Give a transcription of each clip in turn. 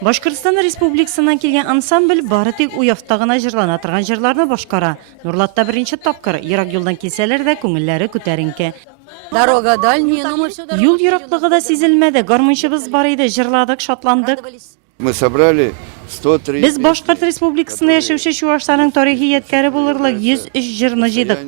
Башкортстан Республикасынан келген ансамбль бары тек уяфтагына жырлана торган жырларны башкара. Нурлатта беренче тапкыр ерак юлдан килсәләр дә күңелләре күтәренке. Дорога дальняя, но мы все Юл ераклыгы да сизелмәде. Гармунчыбыз бар иде, жырладык, шатландык. Мы собрали 130 Без Башкорт Республикасында яшәүче чуашларның тарихи ядкәре булырлык 103 җырны җыйдык.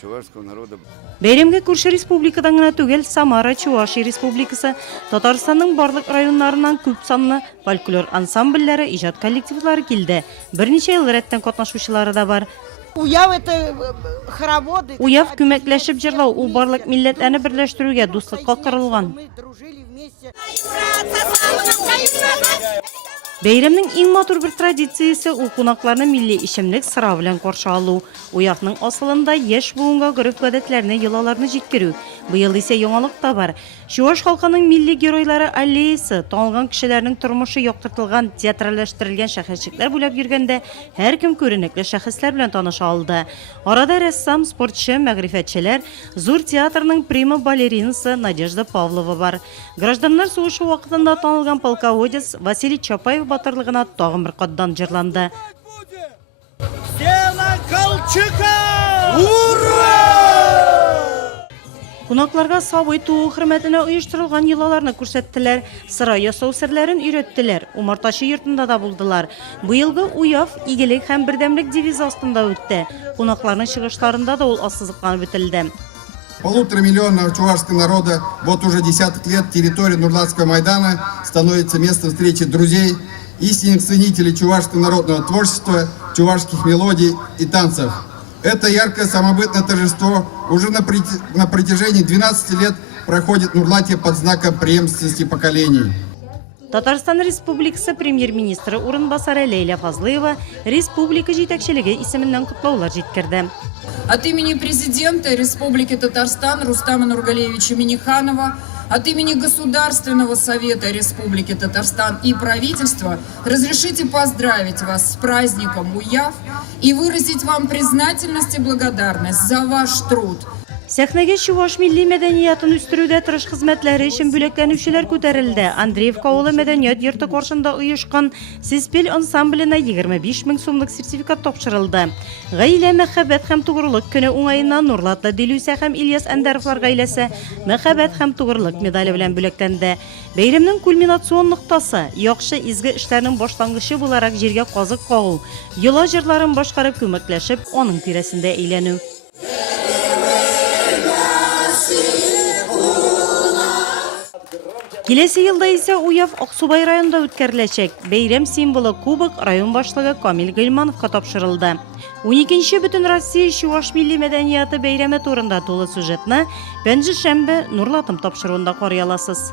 чувашского народа. Бәйрәмгә күрше республикадан гына түгел, Самара, Чувашия республикасы, Татарстанның барлык районнарыннан күп санлы фольклор ансамбльләре, иҗат коллективлары килде. Берничә ел рәттән катнашучылары да бар. Уяв это хороводы. Уяв күмәкләшеп җырлау, ул барлык милләтләрне берләштерүгә, дуслыкка корылган. Мы дружили вместе. Бәйрәмнең иң матур бер традициясе ул кунакларны милли ичемлек сыра белән каршы алу. Уявның асылында яшь буынга гореф-гадәтләрне, йолаларны җиткерү. Быел исә яңалык та бар. Чуаш халкының милли геройлары аллеясы, танылган кешеләрнең тормышы яктыртылган, театральләштерелгән шәхесчекләр бүләп йөргәндә, һәркем күренекле шәхесләр белән таныша алды. Арада рәссам, спортчы, мәгърифәтчеләр, зур театрның прима балеринасы Надежда Павлова бар. Гражданнар сугышы вакытында танылган полководец Василий Чапаев батырлыгына тагын бер катдан җырланды. Села Колчака! Кунакларга сабый туу хөрмәтенә оештырылган йолаларны күрсәттеләр, сыра ясау серләрен өйрәттеләр, умартачы йортында да булдылар. Быелгы уяв игелек һәм бердәмлек девизы астында үтте. Кунакларның чыгышларында да ул ассызыкланып бетелде. 1,5 миллиона чувашского народа вот уже десяток лет территория Нурлатского Майдана становится местом встречи друзей, истинных ценителей чувашского народного творчества, чувашских мелодий и танцев. Это яркое самобытное торжество уже на протяжении 12 лет проходит в Нурлате под знаком преемственности поколений. Татарстан Республикасы премьер-министры урынбасары Лейля Фазлыева республика җитәкчелеге исеменнән котлаулар җиткерде. От имени президента Республики Татарстан Рустама Нургалиевича Миниханова, от имени Государственного совета Республики Татарстан и правительства разрешите поздравить вас с праздником Уяв и выразить вам признательность и благодарность за ваш труд. Сәхнәгә Чуваш милли мәдәниятын үстерүдә тырыш хезмәтләре өчен бүләкләнүчеләр күтәрелде. Андреевка авылы мәдәният йорты каршында оешкан Сеспел ансамбленә 25 000 сумлык сертификат тапшырылды. Гаилә мәхәббәт һәм тугрылык көне уңаеннан Нурлатта Дилүсә һәм Ильяс Әндәровлар гаиләсе мәхәббәт һәм тугрылык медале белән бүләкләнде. Бәйрәмнең кульминацион ноктасы, яхшы изге эшләрнең башлангычы буларак җиргә казык кагу, йола җырларын башкарып күмәкләшеп, аның тирәсендә әйләнү. Киләсе елда исә уяв Аксубай районында үткәреләчәк. Бәйрәм символы кубок район башлыгы Камил Гыйльмановка тапшырылды. 12-нче бөтен Россия Чуваш милли мәдәнияты бәйрәме турында тулы сюжетны пәнҗешәмбе Нурлатым тапшыруында карый аласыз.